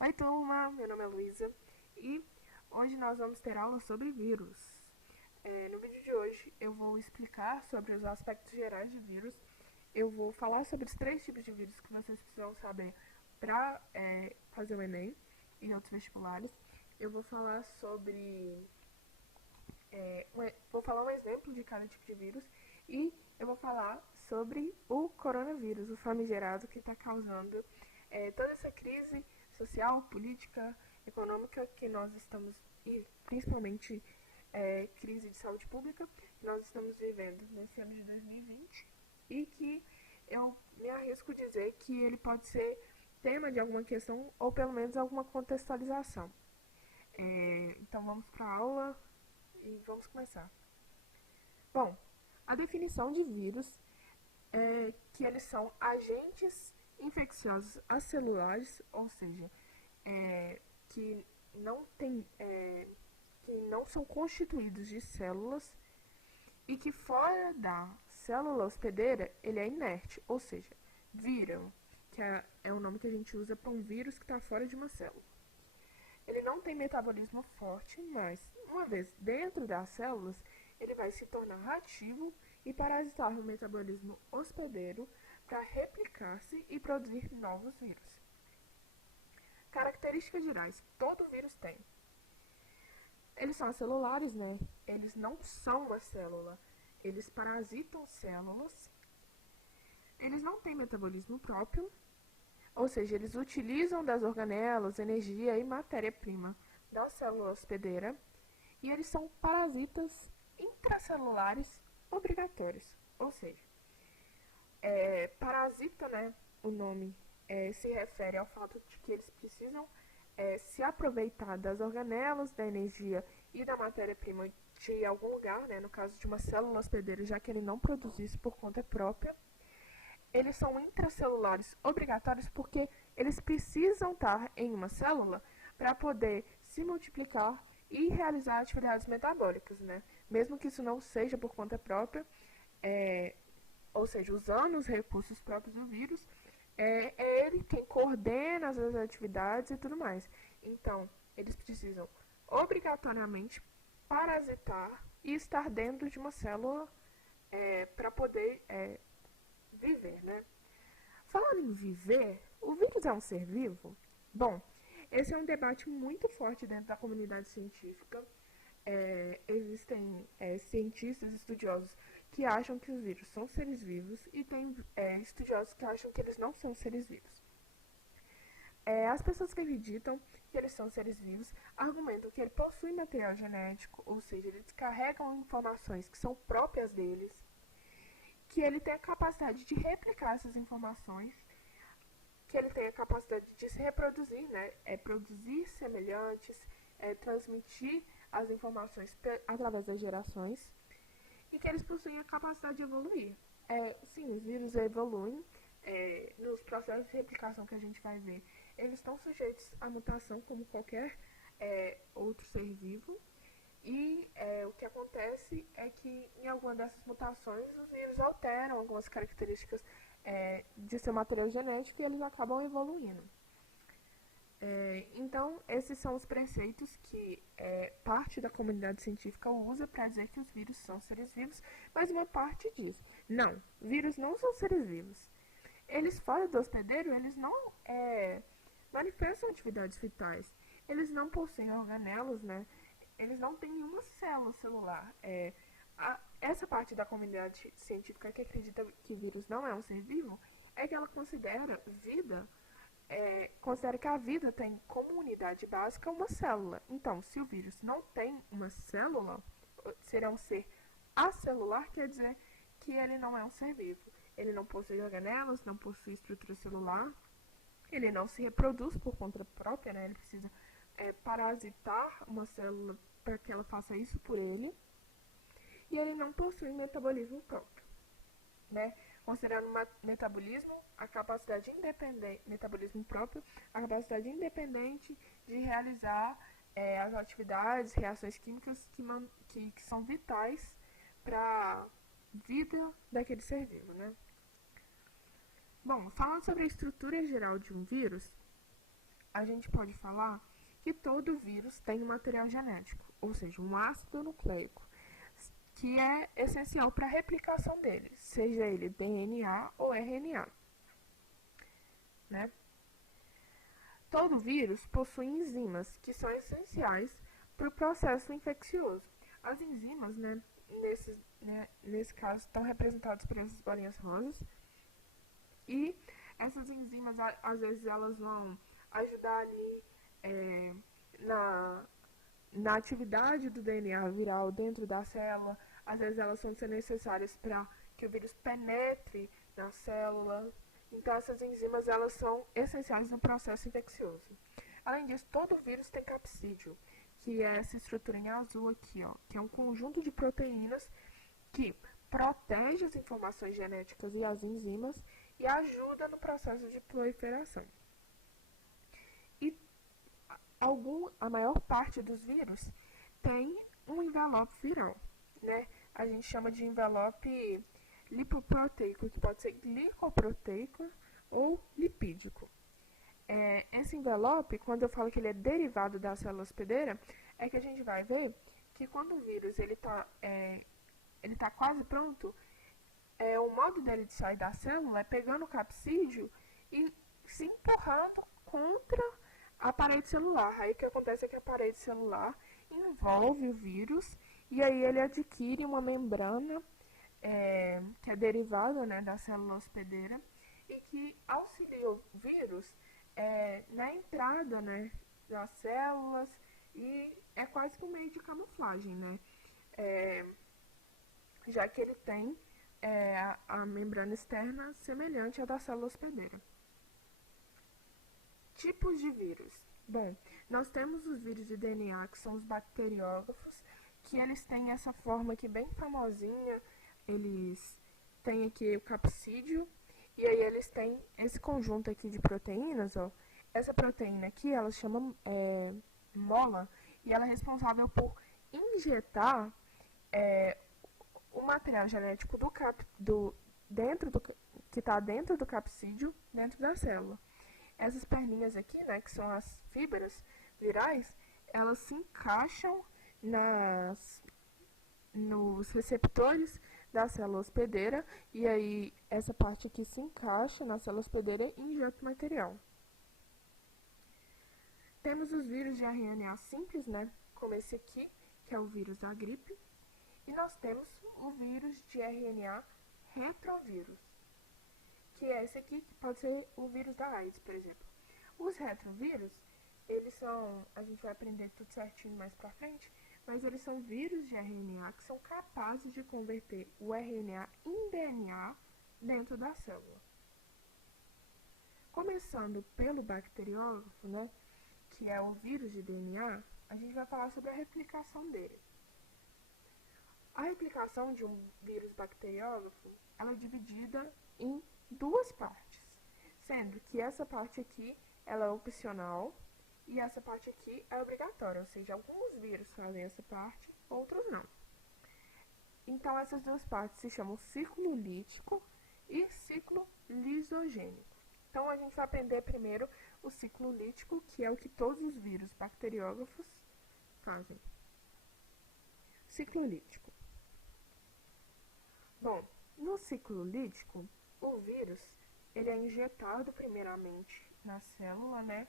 Oi turma, meu nome é Luísa e hoje nós vamos ter aula sobre vírus. No vídeo de hoje eu vou explicar sobre os aspectos gerais de vírus, eu vou falar sobre os 3 tipos de vírus que vocês precisam saber para fazer o Enem e outros vestibulares. Eu vou falar vou falar um exemplo de cada tipo de vírus e eu vou falar sobre o coronavírus, o famigerado que está causando toda essa crise social, política, econômica que nós estamos, e principalmente crise de saúde pública que nós estamos vivendo nesse ano de 2020 e que eu me arrisco dizer que ele pode ser tema de alguma questão ou pelo menos alguma contextualização. Então vamos para a aula e vamos começar. Bom, a definição de vírus é que eles são agentes infecciosos acelulares, ou seja, que não são constituídos de células e que fora da célula hospedeira ele é inerte, ou seja, viram, que é o nome que a gente usa para um vírus que está fora de uma célula. Ele não tem metabolismo forte, mas uma vez dentro das células, ele vai se tornar ativo e parasitar o metabolismo hospedeiro para replicar-se e produzir novos vírus. Características gerais que todo vírus tem. Eles são acelulares, né? Eles não são uma célula. Eles parasitam células. Eles não têm metabolismo próprio, ou seja, eles utilizam das organelas, energia e matéria-prima da célula hospedeira. E eles são parasitas intracelulares obrigatórios, ou seja, parasita, né, o nome se refere ao fato de que eles precisam se aproveitar das organelas, da energia e da matéria-prima de algum lugar, né, no caso de uma célula hospedeira, já que ele não produz isso por conta própria. Eles são intracelulares obrigatórios porque eles precisam estar em uma célula para poder se multiplicar e realizar atividades metabólicas, né? Mesmo que isso não seja por conta própria, ou seja, usando os recursos próprios do vírus, é ele quem coordena as atividades e tudo mais. Então, eles precisam obrigatoriamente parasitar e estar dentro de uma célula para poder viver, né? Falando em viver, o vírus é um ser vivo? Bom, esse é um debate muito forte dentro da comunidade científica. Existem cientistas estudiosos que acham que os vírus são seres vivos e tem estudiosos que acham que eles não são seres vivos. As pessoas que acreditam que eles são seres vivos argumentam que ele possui material genético, ou seja, eles carregam informações que são próprias deles, que ele tem a capacidade de replicar essas informações, que ele tem a capacidade de se reproduzir, né? Produzir semelhantes, transmitir as informações através das gerações, e que eles possuem a capacidade de evoluir. Sim, os vírus evoluem nos processos de replicação que a gente vai ver. Eles estão sujeitos à mutação como qualquer outro ser vivo. E o que acontece é que em alguma dessas mutações os vírus alteram algumas características de seu material genético e eles acabam evoluindo. Então, esses são os preceitos que parte da comunidade científica usa para dizer que os vírus são seres vivos, mas uma parte diz, não, vírus não são seres vivos. Eles fora do hospedeiro, eles não manifestam atividades vitais. Eles não possuem organelos, né? Eles não têm nenhuma célula celular. Essa parte da comunidade científica que acredita que vírus não é um ser vivo, é que ela considera considera que a vida tem como unidade básica uma célula. Então, se o vírus não tem uma célula, será um ser acelular, quer dizer que ele não é um ser vivo. Ele não possui organelas, não possui estrutura celular, ele não se reproduz por conta própria, né? Ele precisa parasitar uma célula para que ela faça isso por ele, e ele não possui metabolismo próprio, né? Considerando metabolismo, a capacidade independente, metabolismo próprio, a capacidade independente de realizar as atividades, reações químicas que são vitais para a vida daquele ser vivo, né? Bom, falando sobre a estrutura geral de um vírus, a gente pode falar que todo vírus tem um material genético, ou seja, um ácido nucleico, que é essencial para a replicação dele, seja ele DNA ou RNA, né? Todo vírus possui enzimas que são essenciais para o processo infeccioso. As enzimas, nesse caso, estão representadas por essas bolinhas rosas. E essas enzimas, às vezes, elas vão ajudar ali na atividade do DNA viral dentro da célula. Às vezes, elas vão ser necessárias para que o vírus penetre na célula. Então, essas enzimas, elas são essenciais no processo infeccioso. Além disso, todo vírus tem capsídeo, que é essa estrutura em azul aqui, ó, que é um conjunto de proteínas que protege as informações genéticas e as enzimas e ajuda no processo de proliferação. E a maior parte dos vírus tem um envelope viral, né? A gente chama de envelope lipoproteico, que pode ser glicoproteico ou lipídico. Esse envelope, quando eu falo que ele é derivado da célula hospedeira, é que a gente vai ver que quando o vírus ele tá quase pronto, o modo dele de sair da célula é pegando o capsídeo e se empurrando contra a parede celular. Aí o que acontece é que a parede celular envolve o vírus e aí ele adquire uma membrana que é derivada, né, da célula hospedeira e que auxilia o vírus na entrada, né, das células e é quase que um meio de camuflagem, né, já que ele tem a membrana externa semelhante à da célula hospedeira. Tipos de vírus. Bom, nós temos os vírus de DNA, que são os bacteriógrafos, que eles têm essa forma aqui bem famosinha, eles têm aqui o capsídeo, e aí eles têm esse conjunto aqui de proteínas, ó. Essa proteína aqui, ela se chama mola, e ela é responsável por injetar o material genético que está dentro do capsídeo, dentro da célula. Essas perninhas aqui, né, que são as fibras virais, elas se encaixam nos receptores da célula hospedeira, e aí essa parte aqui se encaixa na célula hospedeira e injeta o material. Temos os vírus de RNA simples, né, como esse aqui, que é o vírus da gripe, e nós temos o vírus de RNA retrovírus, que é esse aqui, que pode ser o vírus da AIDS, por exemplo. Os retrovírus, eles são, a gente vai aprender tudo certinho mais pra frente, mas eles são vírus de RNA que são capazes de converter o RNA em DNA dentro da célula. Começando pelo bacteriógrafo, né, que é o vírus de DNA, a gente vai falar sobre a replicação dele. A replicação de um vírus bacteriógrafo, ela é dividida em duas partes, sendo que essa parte aqui ela é opcional e essa parte aqui é obrigatória, ou seja, alguns vírus fazem essa parte, outros não. Então essas duas partes se chamam ciclo lítico e ciclo lisogênico. Então a gente vai aprender primeiro o ciclo lítico, que é o que todos os vírus bacteriógrafos fazem. Ciclo lítico. Bom, no ciclo lítico, o vírus ele é injetado primeiramente na célula, né?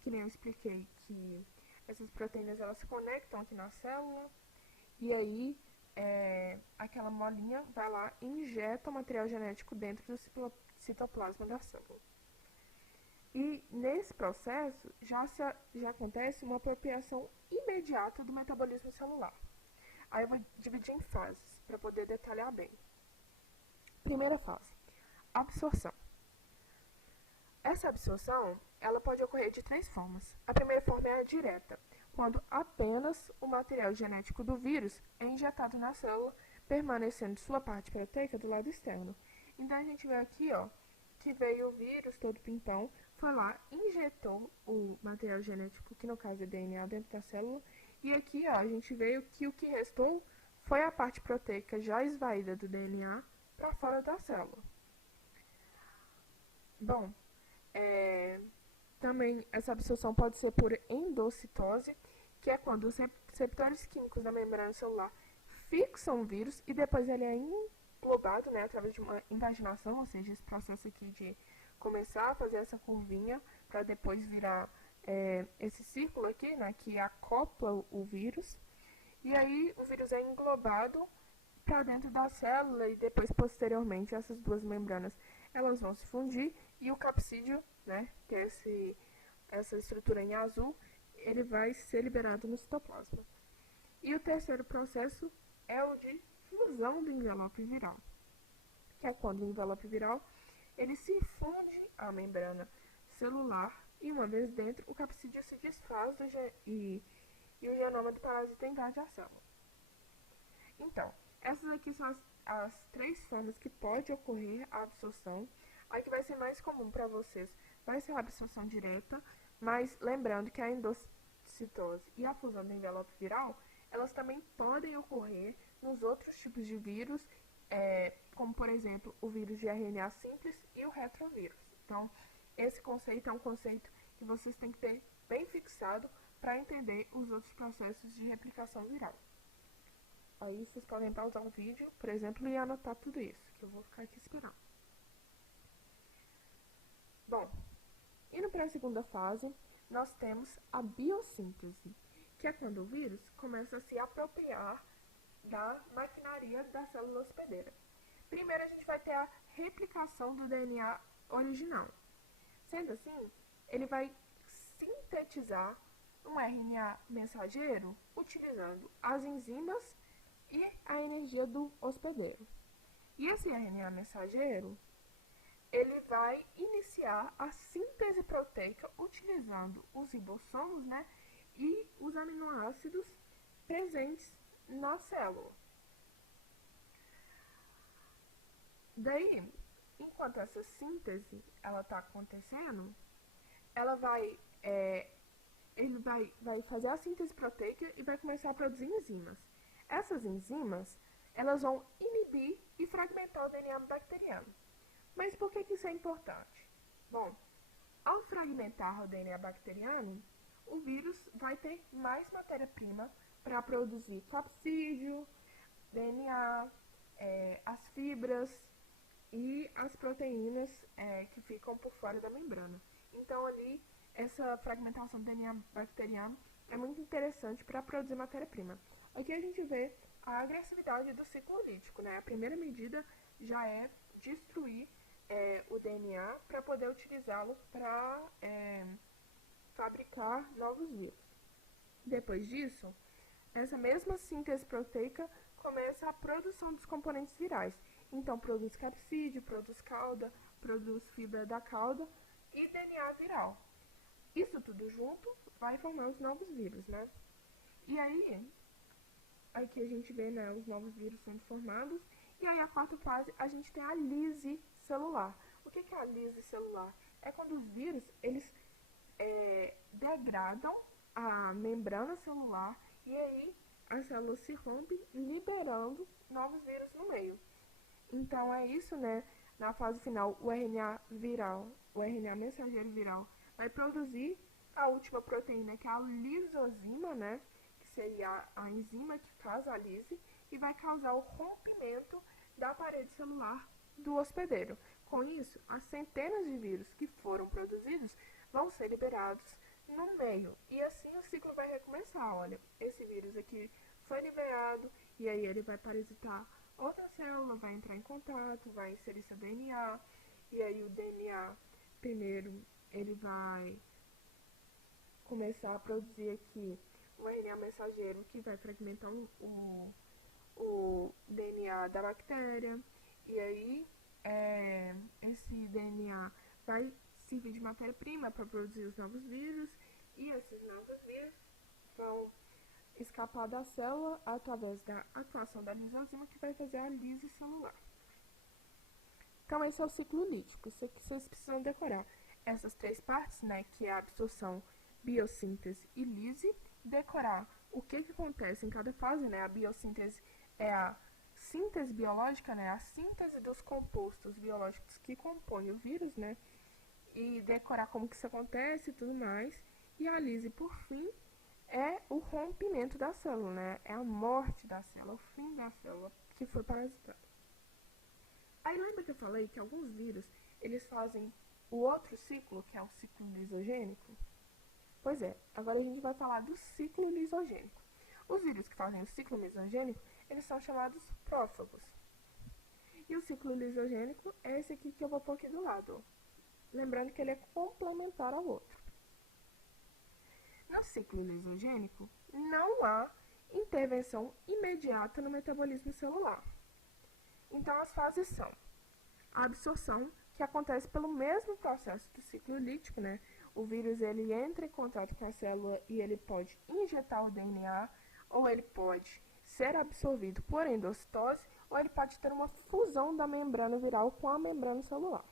Que nem eu expliquei, que essas proteínas elas se conectam aqui na célula e aí aquela molinha vai lá e injeta o material genético dentro do citoplasma da célula. E nesse processo já acontece uma apropriação imediata do metabolismo celular. Aí eu vou dividir em fases para poder detalhar bem. Primeira fase, absorção. Essa absorção, ela pode ocorrer de três formas. A primeira forma é a direta, quando apenas o material genético do vírus é injetado na célula, permanecendo sua parte proteica do lado externo. Então a gente vê aqui, ó, que veio o vírus todo pimpão, foi lá, injetou o material genético, que no caso é DNA, dentro da célula, e aqui, ó, a gente veio que o que restou foi a parte proteica já esvaída do DNA para fora da célula. Bom, Também essa absorção pode ser por endocitose, que é quando os receptores químicos da membrana celular fixam o vírus e depois ele é englobado, né, através de uma invaginação, ou seja, esse processo aqui de começar a fazer essa curvinha para depois virar esse círculo aqui, né, que acopla o vírus. E aí o vírus é englobado para dentro da célula e depois, posteriormente, essas duas membranas elas vão se fundir e o capsídeo, né, que é essa estrutura em azul, ele vai ser liberado no citoplasma. E o terceiro processo é o de fusão do envelope viral, que é quando o envelope viral ele se funde à membrana celular e, uma vez dentro, o capsídeo se desfaz e o genoma do parasita invade a célula. Então, essas aqui são as três formas que pode ocorrer a absorção. A que vai ser mais comum para vocês vai ser a absorção direta, mas lembrando que a endocitose e a fusão do envelope viral, elas também podem ocorrer nos outros tipos de vírus, como, por exemplo, o vírus de RNA simples e o retrovírus. Então, esse conceito é um conceito que vocês têm que ter bem fixado para entender os outros processos de replicação viral. Aí vocês podem pausar o vídeo, por exemplo, e anotar tudo isso, que eu vou ficar aqui esperando. Bom, indo para a segunda fase, nós temos a biossíntese, que é quando o vírus começa a se apropriar da maquinaria da célula hospedeira. Primeiro a gente vai ter a replicação do DNA original. Sendo assim, ele vai sintetizar um RNA mensageiro utilizando as enzimas e a energia do hospedeiro. E esse RNA mensageiro, ele vai iniciar a síntese proteica utilizando os ribossomos, né, e os aminoácidos presentes na célula. Daí, enquanto essa síntese ela está acontecendo, ele vai fazer a síntese proteica e vai começar a produzir enzimas. Essas enzimas, elas vão inibir e fragmentar o DNA bacteriano. Mas por que isso é importante? Bom, ao fragmentar o DNA bacteriano, o vírus vai ter mais matéria-prima para produzir capsídeo, DNA, as fibras e as proteínas que ficam por fora da membrana. Então, ali, essa fragmentação do DNA bacteriano é muito interessante para produzir matéria-prima. Aqui a gente vê a agressividade do ciclo lítico, né? A primeira medida já é destruir o DNA para poder utilizá-lo para fabricar novos vírus. Depois disso, essa mesma síntese proteica começa a produção dos componentes virais. Então, produz capsídeo, produz cauda, produz fibra da cauda e DNA viral. Isso tudo junto vai formar os novos vírus, né? E aí, aqui a gente vê, né, os novos vírus sendo formados. E aí, a quarta fase, a gente tem a lise celular. O que é a lise celular? É quando os vírus, eles degradam a membrana celular e aí a célula se rompe, liberando novos vírus no meio. Então, é isso, né? Na fase final, o RNA viral, o RNA mensageiro viral, vai produzir a última proteína, que é a lisozima, né? Que seria a enzima que causa a lise, e vai causar o rompimento da parede celular do hospedeiro. Com isso, as centenas de vírus que foram produzidos vão ser liberados no meio. E assim o ciclo vai recomeçar. Olha, esse vírus aqui foi liberado, e aí ele vai parasitar outra célula, vai entrar em contato, vai inserir seu DNA, e aí o DNA, primeiro, ele vai começar a produzir aqui um RNA mensageiro que vai fragmentar o DNA da bactéria, e aí esse DNA vai servir de matéria-prima para produzir os novos vírus, e esses novos vírus vão escapar da célula através da atuação da lisozima, que vai fazer a lise celular. Então, esse é o ciclo lítico. Isso aqui vocês precisam decorar. Essas três partes, né, que é a absorção, biossíntese e lise, decorar o que acontece em cada fase, né? A biossíntese é a síntese biológica, né, a síntese dos compostos biológicos que compõem o vírus, né? e decorar como que isso acontece e tudo mais. E a lise, por fim, é o rompimento da célula, né? É a morte da célula, o fim da célula que foi parasitada. Aí lembra que eu falei que alguns vírus, eles fazem o outro ciclo, que é o ciclo lisogênico? Pois é, agora a gente vai falar do ciclo lisogênico. Os vírus que fazem o ciclo lisogênico, eles são chamados prófagos. E o ciclo lisogênico é esse aqui que eu vou pôr aqui do lado. Lembrando que ele é complementar ao outro. No ciclo lisogênico, não há intervenção imediata no metabolismo celular. Então, as fases são a absorção, que acontece pelo mesmo processo do ciclo lítico, né? O vírus ele entra em contato com a célula e ele pode injetar o DNA, ou ele pode ser absorvido por endocitose, ou ele pode ter uma fusão da membrana viral com a membrana celular.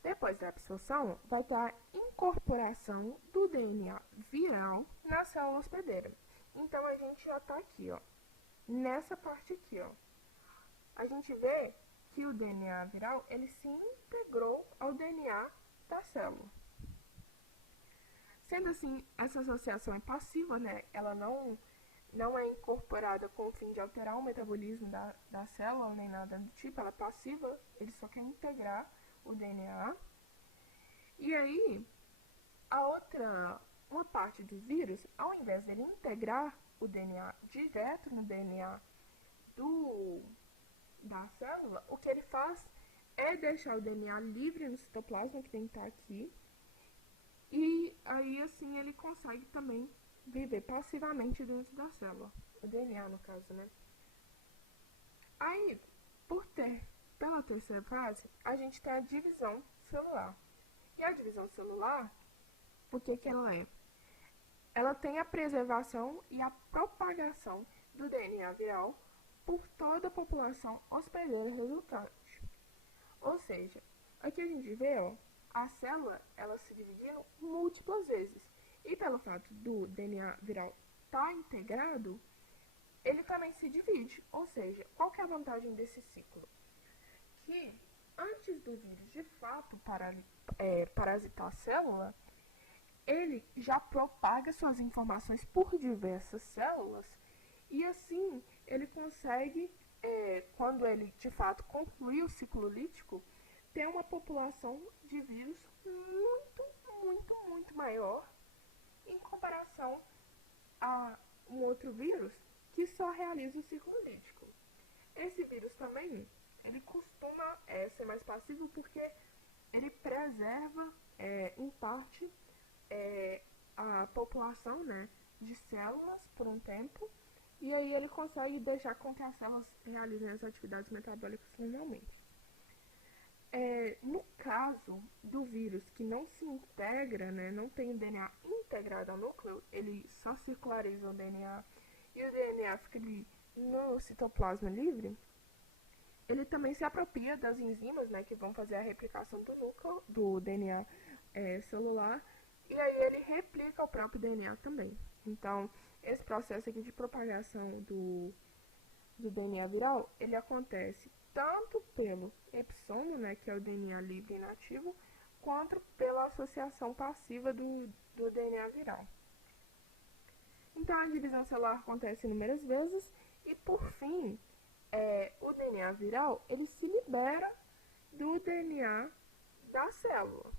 Depois da absorção, vai ter a incorporação do DNA viral na célula hospedeira. Então, a gente já está aqui, ó, nessa parte aqui, ó. A gente vê que o DNA viral, ele se integrou ao DNA da célula. Sendo assim, essa associação é passiva, né? Ela não é incorporada com o fim de alterar o metabolismo da célula, nem nada do tipo. Ela é passiva, ele só quer integrar o DNA. E aí, uma parte do vírus, ao invés dele integrar o DNA direto no DNA da célula, o que ele faz é deixar o DNA livre no citoplasma, que tem que estar aqui, e aí assim ele consegue também viver passivamente dentro da célula, o DNA no caso, né? Aí, pela terceira fase, a gente tem a divisão celular. E a divisão celular, o que ela é? Ela tem a preservação e a propagação do DNA viral por toda a população hospedeira resultante. Ou seja, aqui a gente vê, ó, a célula ela se dividindo múltiplas vezes. E pelo fato do DNA viral estar integrado, ele também se divide. Ou seja, qual que é a vantagem desse ciclo? Que antes do vírus de fato parasitar a célula, ele já propaga suas informações por diversas células e assim ele consegue, quando ele de fato concluir o ciclo lítico, ter uma população de vírus muito, muito, muito maior em comparação a um outro vírus que só realiza o ciclo lítico. Esse vírus também, ele costuma ser mais passivo porque ele preserva, em parte, a população, né, de células por um tempo, e aí ele consegue deixar com que as células realizem as atividades metabólicas normalmente. No caso do vírus que não se integra, né, não tem o DNA integrado ao núcleo, ele só circulariza o DNA e o DNA fica ali no citoplasma livre, ele também se apropria das enzimas, né, que vão fazer a replicação do núcleo, do DNA celular, e aí ele replica o próprio DNA também. Então, esse processo aqui de propagação do DNA viral, ele acontece tanto pelo epsomo, né, que é o DNA livre e inativo, quanto pela associação passiva do DNA viral. Então, a divisão celular acontece inúmeras vezes e, por fim, o DNA viral, ele se libera do DNA da célula.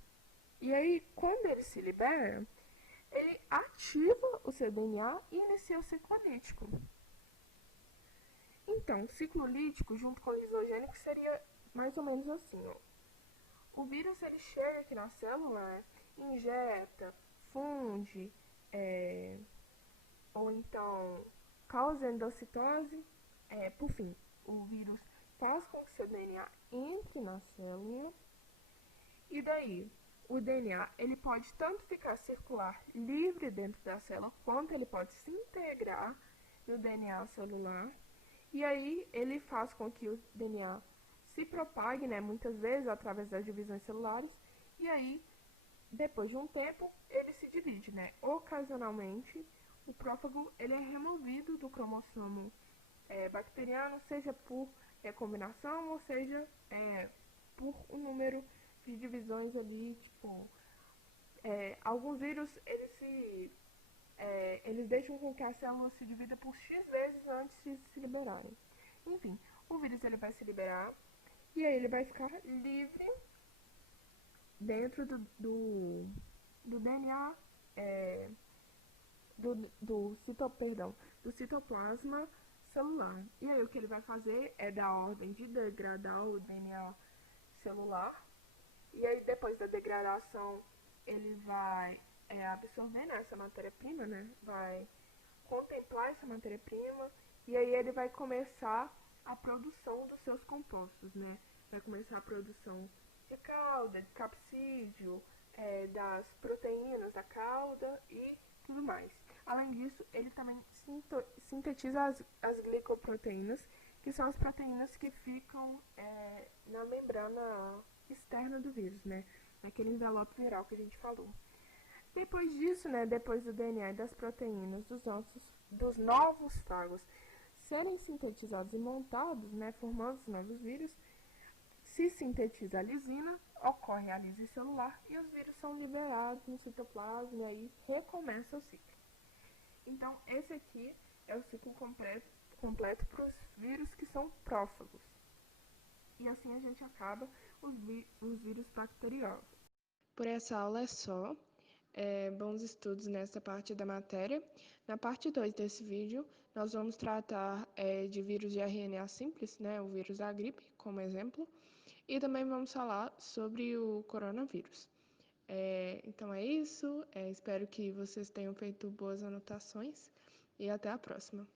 E aí, quando ele se libera, ele ativa o seu DNA e inicia o ciclo lítico. Então, o ciclo lítico junto com o lisogênico seria mais ou menos assim, ó. O vírus ele chega aqui na célula, injeta, funde, ou então causa endocitose. Por fim, o vírus faz com que seu DNA entre na célula e daí o DNA ele pode tanto ficar circular livre dentro da célula, quanto ele pode se integrar no DNA celular. E aí ele faz com que o DNA se propague, né, muitas vezes através das divisões celulares. E aí, depois de um tempo, ele se divide, né? Ocasionalmente, o prófago ele é removido do cromossomo bacteriano, seja por combinação ou seja por um número de divisões ali, tipo, alguns vírus, eles deixam com que a célula se divida por X vezes antes de se liberarem. Enfim, o vírus ele vai se liberar e aí ele vai ficar livre dentro do DNA, é, do citoplasma celular. E aí o que ele vai fazer é dar a ordem de degradar o DNA celular. E aí depois da degradação ele vai absorver, né, essa matéria-prima, né? Vai contemplar essa matéria-prima e aí ele vai começar a produção dos seus compostos, né? Vai começar a produção de cauda, de capsídeo, das proteínas da cauda e tudo mais. Além disso, ele também sintetiza as glicoproteínas, que são as proteínas que ficam na membrana externa do vírus, né? Naquele envelope viral que a gente falou. Depois disso, né, depois do DNA e das proteínas dos novos fagos serem sintetizados e montados, né, formando os novos vírus, se sintetiza a lisina, ocorre a lise celular e os vírus são liberados no citoplasma e aí recomeça o ciclo. Então, esse aqui é o ciclo completo para os vírus que são prófagos. E assim a gente acaba os vírus bacteriosos. Por essa aula é só. Bons estudos nessa parte da matéria. Na parte 2 desse vídeo, nós vamos tratar de vírus de RNA simples, né, o vírus da gripe, como exemplo, e também vamos falar sobre o coronavírus. Então é isso, espero que vocês tenham feito boas anotações e até a próxima.